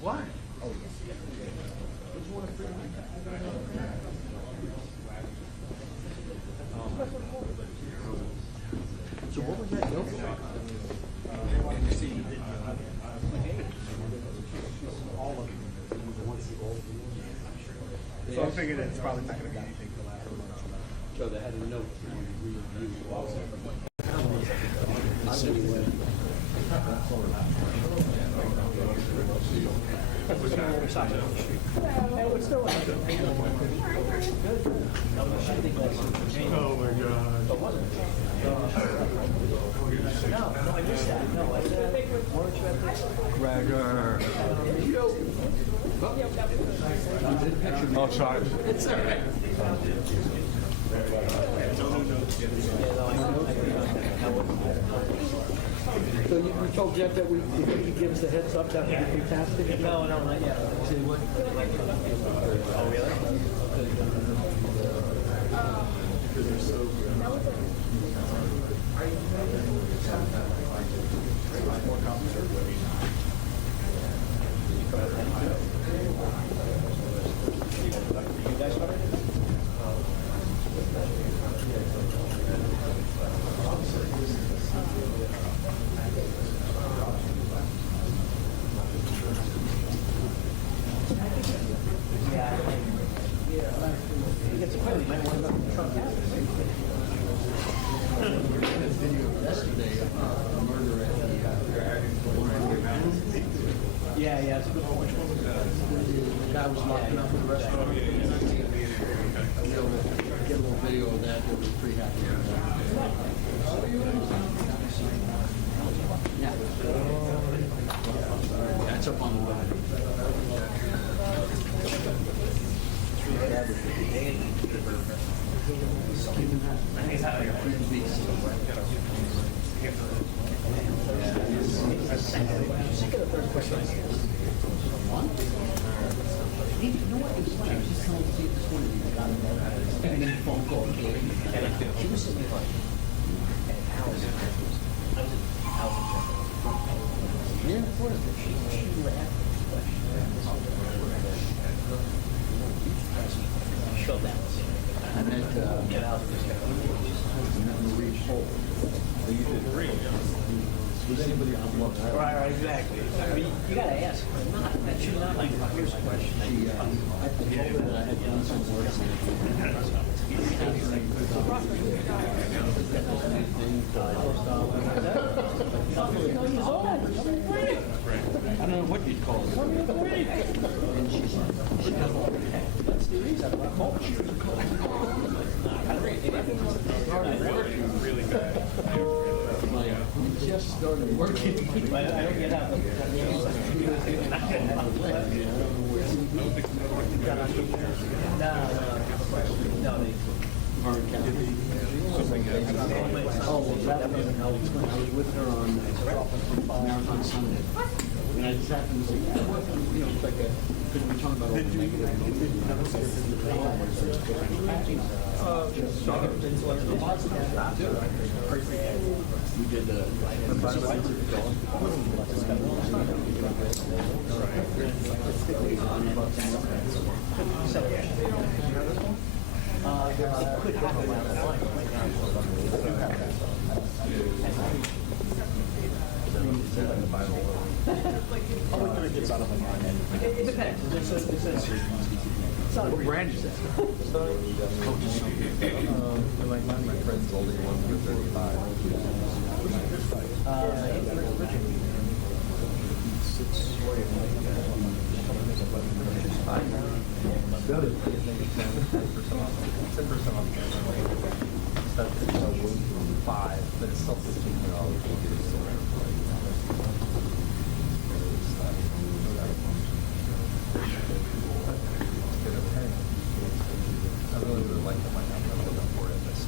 Why? So what was that deal for? So I'm thinking it's probably not going to be anything till after lunch. So they had a note to review all Oh my God. No, I missed that. No, I said, Gregor. Oh, sorry. It's all right. So you told Jeff that you think he gives the heads up, that would be fantastic? no, not yet. Oh, really? Yeah, it's a good point. Which one was that? The guy was locking up in the restaurant. Get a little video of that. They were pretty happy with that. Yeah. That's up on the web. Second or third question. You know what? It was funny. I was just telling you this morning. I got a phone call. She was sitting there like, yeah, of course. She laughed. Show that. I met Marie Holt. So you did three. Was anybody on one? Right, exactly. I mean, you gotta ask. That should not like. Here's a question. I told her that I had done some work. I don't know what you'd call it. And she said, that's the reason I called you. Really bad. We just started working. I don't get out. No, they. Oh, well, that was, I was with her on Marathon Sunday. And I just happened to say, yeah, what, you know, it's like a, because we're talking about all the negative. We did the Could happen around the line right now. How much it gets out of my mind? It depends. It's not a brand is that? Like my friends $5, but it's still I really would like to find out what I'm looking for in this.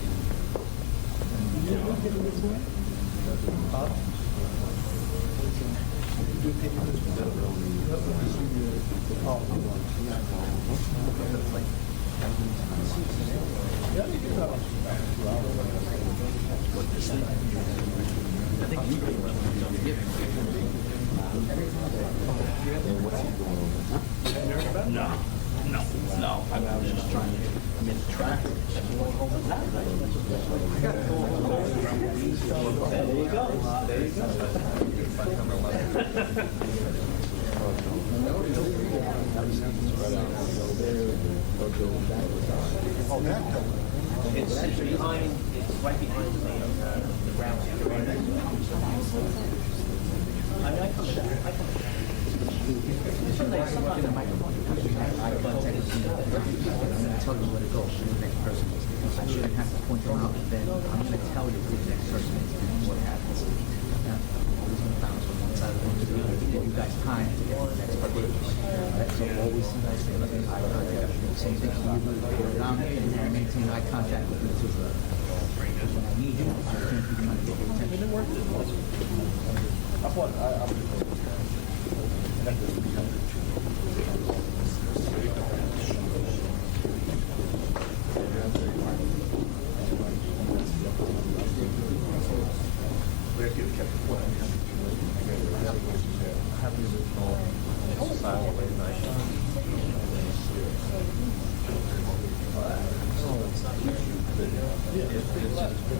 No. I was just trying to get track. There you go. It's behind, it's right behind the ground. I mean, I come back. It's really something that might tell you where to go for the next person. I shouldn't have to point them out, and then I'm going to tell you who the next person is and what happens. Always going to bounce from one side of the room to the other to give you guys time to get to the next person. Right? So always stay like eye contact. Same thing for you. I'm in there, maintain eye contact with you too. Because when I need you, I can't be trying to get your attention. That's what I'm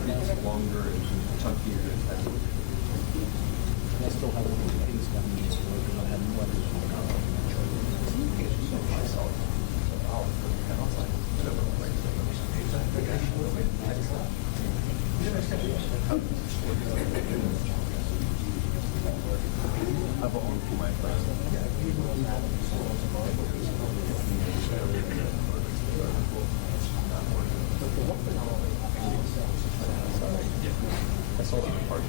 it's longer and chunkier. I still have things coming in, so we're not having weather. I've owned for my friends. I sold it apart.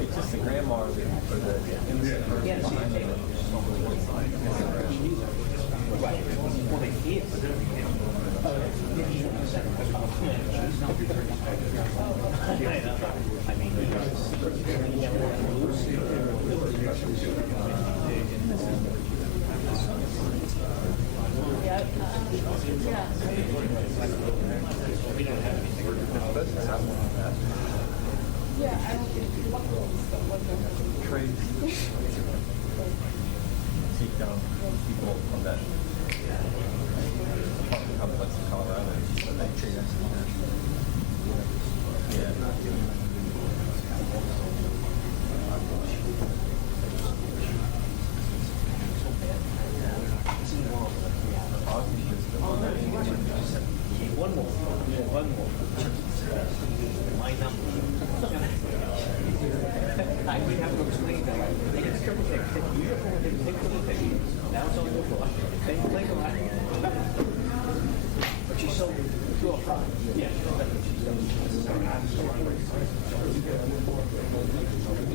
It's just the grandma or the innocent person behind it. Well, they is. I mean, Trade. Take down people from that apartment complex in Colorado. And they trade us in there. Yeah. one more. My number. I would have to explain that. They get a triple pick. You get one, they take triple pick. Now it's on the floor. They play a lot. But she's so pure pride. Yeah.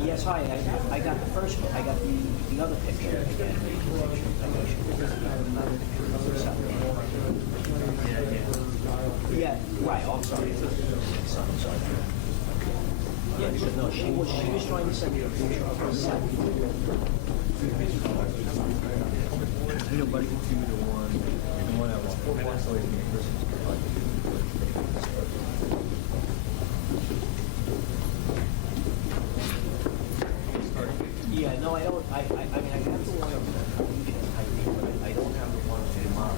Yes, Hi, I got the first one. I got the other picture again. Yeah, right. Oh, I'm sorry. Sorry. Yeah, because no, she was trying to send me a picture of herself. Nobody can see me the one that was 4 blocks away from the Christmas party. Yeah, no, I don't. I mean, I have the one of the Legion type thing, but I don't have the one of the mom.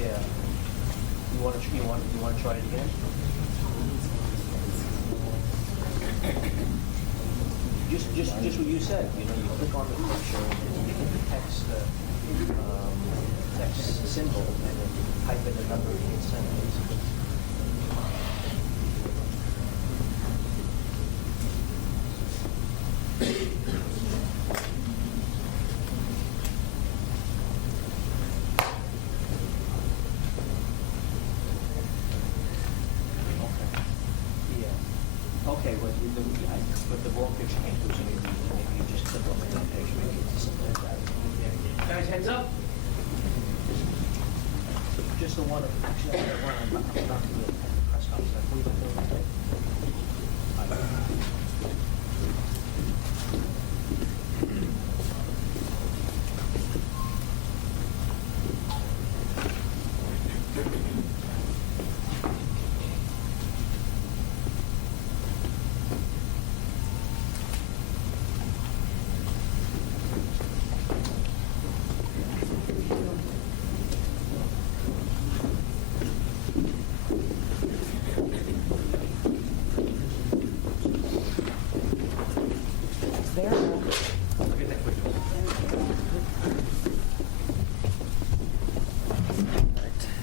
Yeah. You want to try it again? Just what you said. You know, you click on the picture and you hit the text symbol and then you type in the number you can send. Okay, but the wrong picture came through, so maybe you just click on the wrong picture, maybe it's something like that. Guys, heads up! Just the one, actually, I got one, I'm about to do a press conference, I believe I did it today.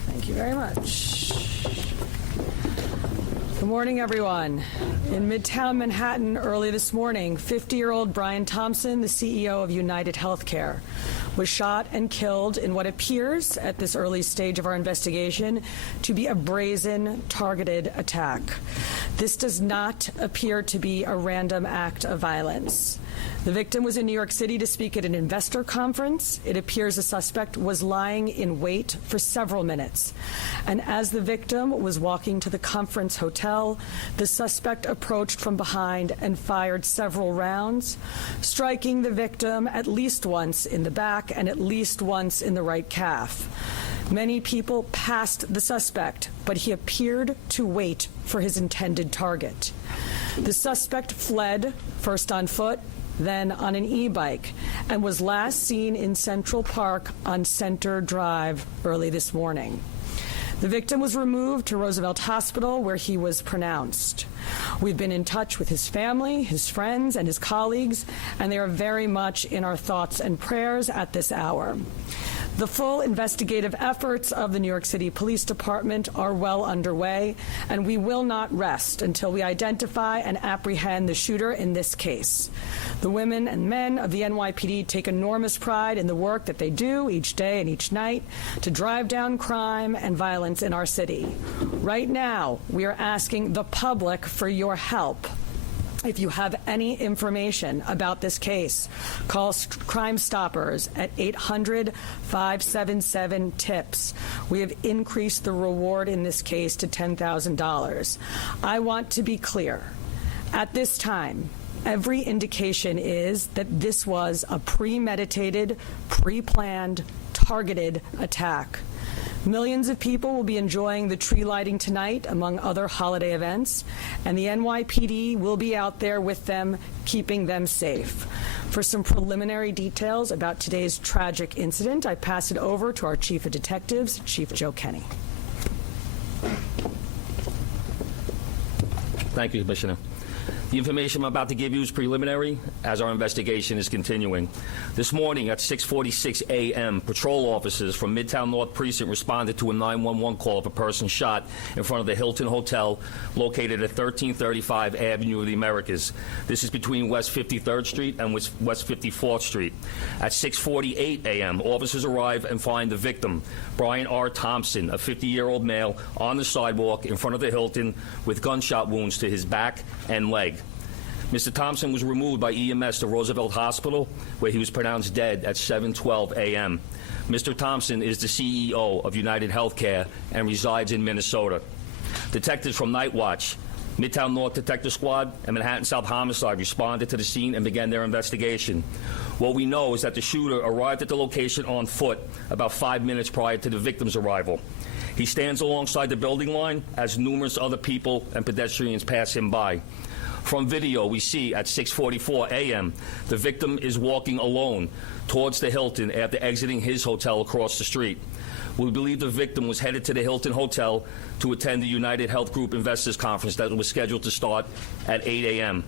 Thank you very much. Good morning, everyone. In midtown Manhattan early this morning, 50-year-old Brian Thompson, the CEO of UnitedHealthcare, was shot and killed in what appears, at this early stage of our investigation, to be a brazen, targeted attack. This does not appear to be a random act of violence. The victim was in New York City to speak at an investor conference. It appears the suspect was lying in wait for several minutes. And as the victim was walking to the conference hotel, the suspect approached from behind and fired several rounds, striking the victim at least once in the back and at least once in the right calf. Many people passed the suspect, but he appeared to wait for his intended target. The suspect fled, first on foot, then on an e-bike, and was last seen in Central Park on Center Drive early this morning. The victim was removed to Roosevelt Hospital, where he was pronounced. We've been in touch with his family, his friends, and his colleagues, and they are very much in our thoughts and prayers at this hour. The full investigative efforts of the New York City Police Department are well underway, and we will not rest until we identify and apprehend the shooter in this case. The women and men of the NYPD take enormous pride in the work that they do each day and each night to drive down crime and violence in our city. Right now, we are asking the public for your help. If you have any information about this case, call Crime Stoppers at 800-577-TIPS. We have increased the reward in this case to $10,000. I want to be clear. At this time, every indication is that this was a premeditated, pre-planned, targeted attack. Millions of people will be enjoying the tree lighting tonight, among other holiday events, and the NYPD will be out there with them, keeping them safe. For some preliminary details about today's tragic incident, I pass it over to our Chief of Detectives, Chief Joe Kenny. Thank you, Commissioner. The information I'm about to give you is preliminary, as our investigation is continuing. This morning at 6:46 a.m., patrol officers from Midtown North Precinct responded to a 911 call of a person shot in front of the Hilton Hotel located at 1335 Avenue of the Americas. This is between West 53rd Street and West 54th Street. At 6:48 a.m., officers arrive and find the victim, Brian R. Thompson, a 50-year-old male, on the sidewalk in front of the Hilton with gunshot wounds to his back and leg. Mr. Thompson was removed by EMS to Roosevelt Hospital, where he was pronounced dead at 7:12 a.m. Mr. Thompson is the CEO of UnitedHealthcare and resides in Minnesota. Detectives from Night Watch, Midtown North Detective Squad, and Manhattan South Homicide responded to the scene and began their investigation. What we know is that the shooter arrived at the location on foot about 5 minutes prior to the victim's arrival. He stands alongside the building line as numerous other people and pedestrians pass him by. From video, we see at 6:44 a.m., the victim is walking alone towards the Hilton after exiting his hotel across the street. We believe the victim was headed to the Hilton Hotel to attend the UnitedHealth Group Investors Conference that was scheduled to start at 8 a.m.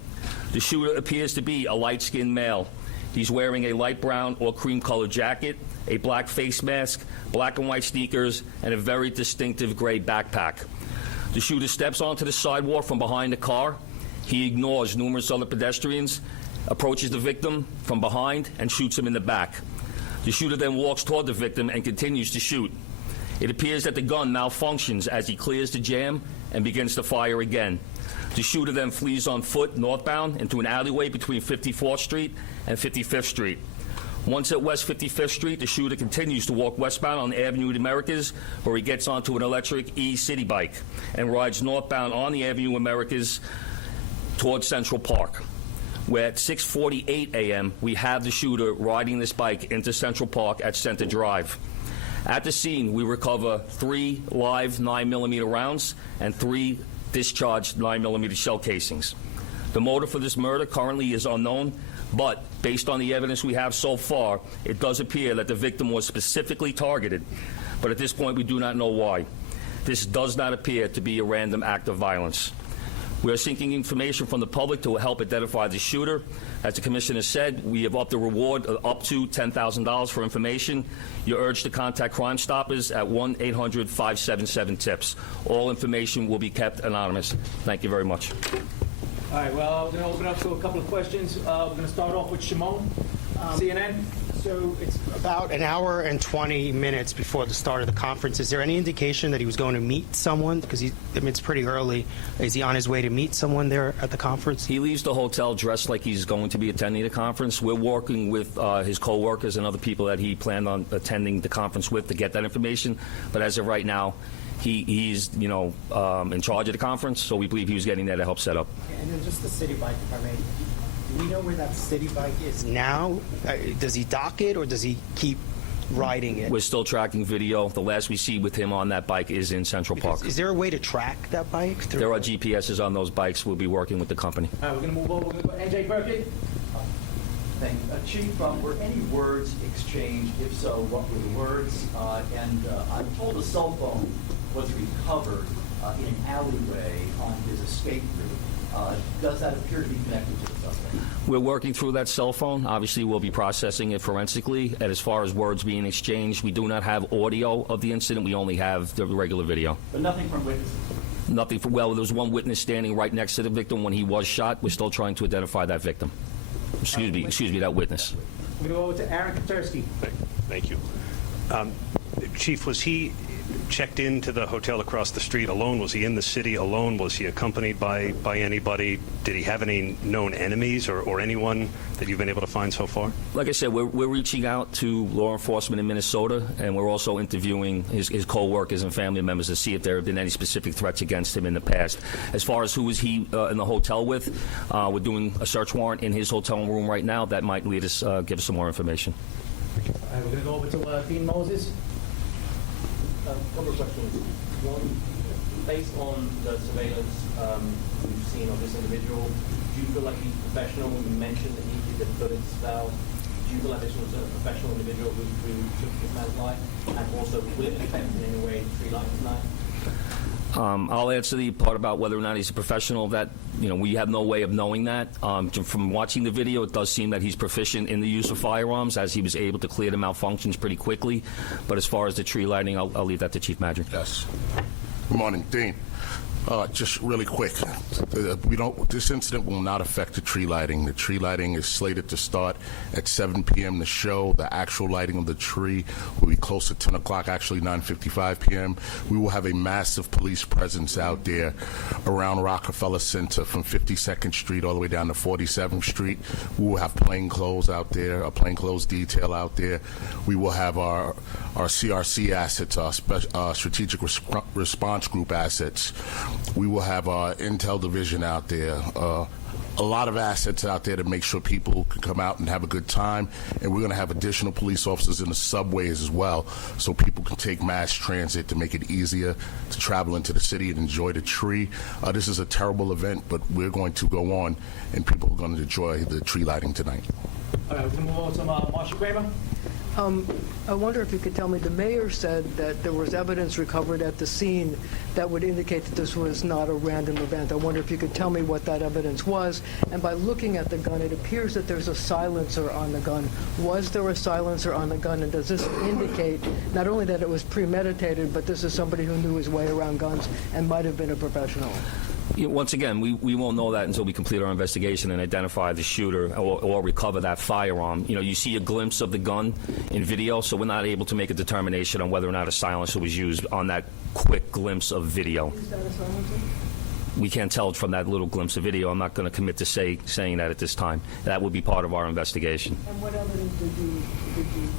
The shooter appears to be a light-skinned male. He's wearing a light brown or cream-colored jacket, a black face mask, black and white sneakers, and a very distinctive gray backpack. The shooter steps onto the sidewalk from behind the car. He ignores numerous other pedestrians, approaches the victim from behind, and shoots him in the back. The shooter then walks toward the victim and continues to shoot. It appears that the gun malfunctions as he clears the jam and begins to fire again. The shooter then flees on foot northbound into an alleyway between 54th Street and 55th Street. Once at West 55th Street, the shooter continues to walk westbound on the Avenue of the Americas, where he gets onto an electric e-city bike and rides northbound on the Avenue of Americas towards Central Park, where at 6:48 a.m. we have the shooter riding this bike into Central Park at Center Drive. At the scene, we recover 3 live 9mm rounds and 3 discharged 9mm shell casings. The motive for this murder currently is unknown, but based on the evidence we have so far, it does appear that the victim was specifically targeted, but at this point we do not know why. This does not appear to be a random act of violence. We are seeking information from the public to help identify the shooter. As the Commissioner said, we have upped the reward up to $10,000 for information. You're urged to contact Crime Stoppers at 1-800-577-TIPS. All information will be kept anonymous. Thank you very much. All right, well, we're going to open up to a couple of questions. We're going to start off with Shimon, CNN. So it's about an hour and 20 minutes before the start of the conference. Is there any indication that he was going to meet someone? Because it's pretty early. Is he on his way to meet someone there at the conference? He leaves the hotel dressed like he's going to be attending the conference. We're working with his co-workers and other people that he planned on attending the conference with to get that information. But as of right now, he's in charge of the conference, so we believe he was getting there to help set up. And then just the city bike, if I may. Do we know where that city bike is now? Does he dock it, or does he keep riding it? We're still tracking video. The last we see with him on that bike is in Central Park. Is there a way to track that bike? There are GPSs on those bikes. We'll be working with the company. All right, we're going to move over. We're going to go NJ Berkeley. Thank you. Chief, were any words exchanged? If so, what were the words? I'm told a cell phone was recovered in an alleyway on his escape route. Does that appear to be connected to the suspect? We're working through that cell phone. Obviously, we'll be processing it forensically. And as far as words being exchanged, we do not have audio of the incident. We only have the regular video. But nothing from witnesses? Nothing. Well, there was one witness standing right next to the victim when he was shot. We're still trying to identify that victim. Excuse me, that witness. We're going to go over to Aaron Katursky. Thank you. Chief, was he checked into the hotel across the street alone? Was he in the city alone? Was he accompanied by anybody? Did he have any known enemies or anyone that you've been able to find so far? Like I said, we're reaching out to law enforcement in Minnesota, and we're also interviewing his co-workers and family members to see if there have been any specific threats against him in the past. As far as who was he in the hotel with, we're doing a search warrant in his hotel room right now. That might lead us, give us some more information. All right, we're going to go over to Dean Moses. A couple of questions. One, based on the surveillance we've seen of this individual, do you feel like he's professional? You mentioned that he did the bullet spell. Do you feel like this was a professional individual who took this man's life? And also, will it affect in any way the tree light tonight? I'll answer the part about whether or not he's a professional. That, we have no way of knowing that. From watching the video, it does seem that he's proficient in the use of firearms, as he was able to clear the malfunctions pretty quickly. But as far as the tree lighting, I'll leave that to Chief Madrick. Yes. Good morning, Dean. Just really quick, this incident will not affect the tree lighting. The tree lighting is slated to start at 7 p.m. The show, the actual lighting of the tree will be close at 10 o'clock, actually 9:55 p.m. We will have a massive police presence out there around Rockefeller Center from 52nd Street all the way down to 47th Street. We will have plainclothes out there, a plainclothes detail out there. We will have our CRC assets, our Strategic Response Group assets. We will have our Intel division out there, a lot of assets out there to make sure people can come out and have a good time. And we're going to have additional police officers in the subways as well, so people can take mass transit to make it easier to travel into the city and enjoy the tree. This is a terrible event, but we're going to go on, and people are going to enjoy the tree lighting tonight. All right, we can move on to Marsha Kramer. I wonder if you could tell me, the mayor said that there was evidence recovered at the scene that would indicate that this was not a random event. I wonder if you could tell me what that evidence was. And by looking at the gun, it appears that there's a silencer on the gun. Was there a silencer on the gun? And does this indicate not only that it was premeditated, but this is somebody who knew his way around guns and might have been a professional? Once again, we won't know that until we complete our investigation and identify the shooter or recover that firearm. You see a glimpse of the gun in video, so we're not able to make a determination on whether or not a silencer was used on that quick glimpse of video. Is that a silencer? We can't tell from that little glimpse of video. I'm not going to commit to saying that at this time. That will be part of our investigation. And what evidence did you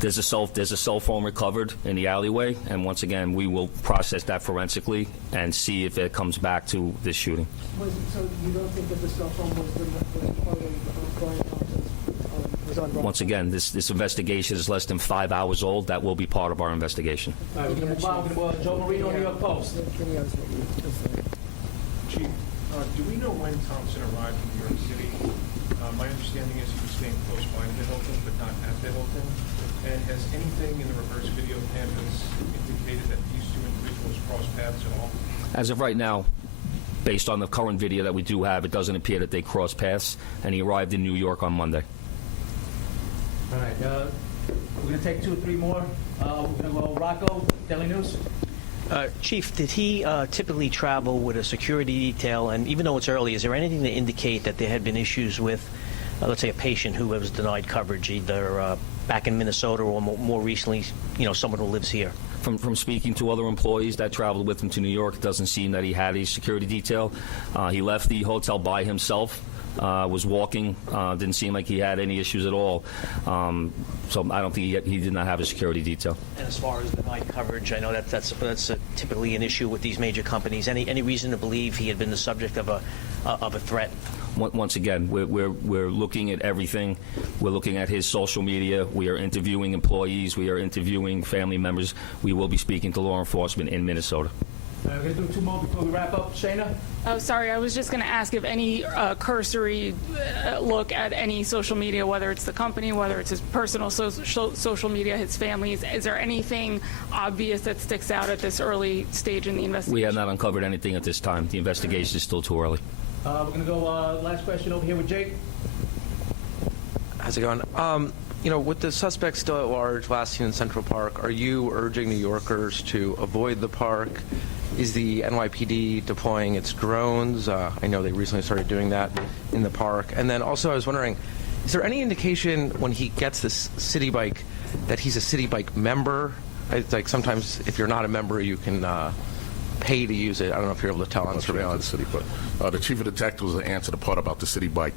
There's a cell phone recovered in the alleyway, and once again, we will process that forensically and see if it comes back to this shooting. so you don't think that the cell phone was part of Brian Thompson's, was on Once again, this investigation is less than 5 hours old. That will be part of our investigation. All right, we're going to move on to Joe Marino, New York Post. Chief, do we know when Thompson arrived in New York City? My understanding is he was staying close by to the Hilton, but not at the Hilton. And has anything in the reverse video cameras indicated that these two individuals crossed paths at all? As of right now, based on the current video that we do have, it doesn't appear that they crossed paths, and he arrived in New York on Monday. All right, we're going to take 2 or 3 more. We're going to go Rocco, Daily News. Chief, did he typically travel with a security detail? And even though it's early, is there anything to indicate that there had been issues with, let's say, a patient who was denied coverage, either back in Minnesota or more recently, someone who lives here? From speaking to other employees that traveled with him to New York, it doesn't seem that he had a security detail. He left the hotel by himself. Was walking, didn't seem like he had any issues at all. So I don't think he did not have a security detail. And as far as denied coverage, I know that's typically an issue with these major companies. Any reason to believe he had been the subject of a threat? Once again, we're looking at everything. We're looking at his social media. We are interviewing employees. We are interviewing family members. We will be speaking to law enforcement in Minnesota. We're going to do 2 more before we wrap up. Shayna? Oh, sorry. I was just going to ask if any cursory look at any social media, whether it's the company, whether it's his personal social media, his family's, is there anything obvious that sticks out at this early stage in the investigation? We have not uncovered anything at this time. The investigation is still too early. We're going to go last question over here with Jake. How's it going? With the suspect still at large, last seen in Central Park, are you urging New Yorkers to avoid the park? Is the NYPD deploying its drones? I know they recently started doing that in the park. And then also I was wondering, is there any indication when he gets this city bike that he's a city bike member? It's like sometimes if you're not a member, you can pay to use it. I don't know if you're able to tell on surveillance. The chief of detectives will answer the part about the city bike.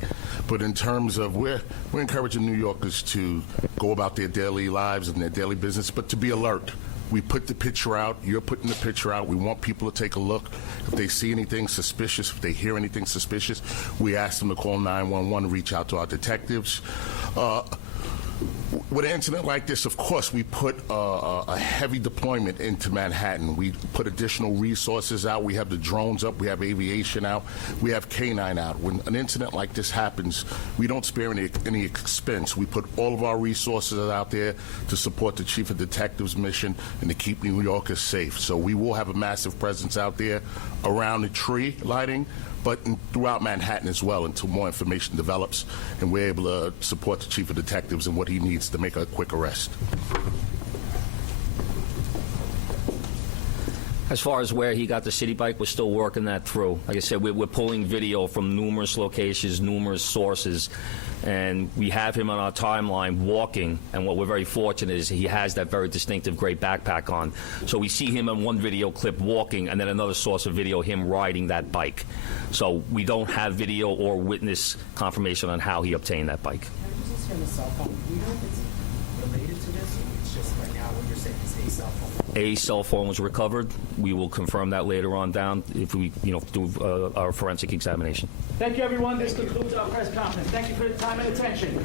But in terms of we're encouraging New Yorkers to go about their daily lives and their daily business, but to be alert. We put the picture out. You're putting the picture out. We want people to take a look. If they see anything suspicious, if they hear anything suspicious, we ask them to call 911, reach out to our detectives. With an incident like this, of course, we put a heavy deployment into Manhattan. We put additional resources out. We have the drones up. We have aviation out. We have K-9 out. When an incident like this happens, we don't spare any expense. We put all of our resources out there to support the Chief of Detectives' mission and to keep New Yorkers safe. So we will have a massive presence out there around the tree lighting, but throughout Manhattan as well until more information develops and we're able to support the Chief of Detectives and what he needs to make a quick arrest. As far as where he got the city bike, we're still working that through. Like I said, we're pulling video from numerous locations, numerous sources, and we have him on our timeline walking, and what we're very fortunate is he has that very distinctive gray backpack on. So we see him in one video clip walking, and then another source of video, him riding that bike. So we don't have video or witness confirmation on how he obtained that bike. Do you know if it's related to this, or it's just right now what you're saying is a cell phone? A cell phone was recovered. We will confirm that later on down if we, do our forensic examination. Thank you, everyone. This concludes our press conference. Thank you for your time and attention.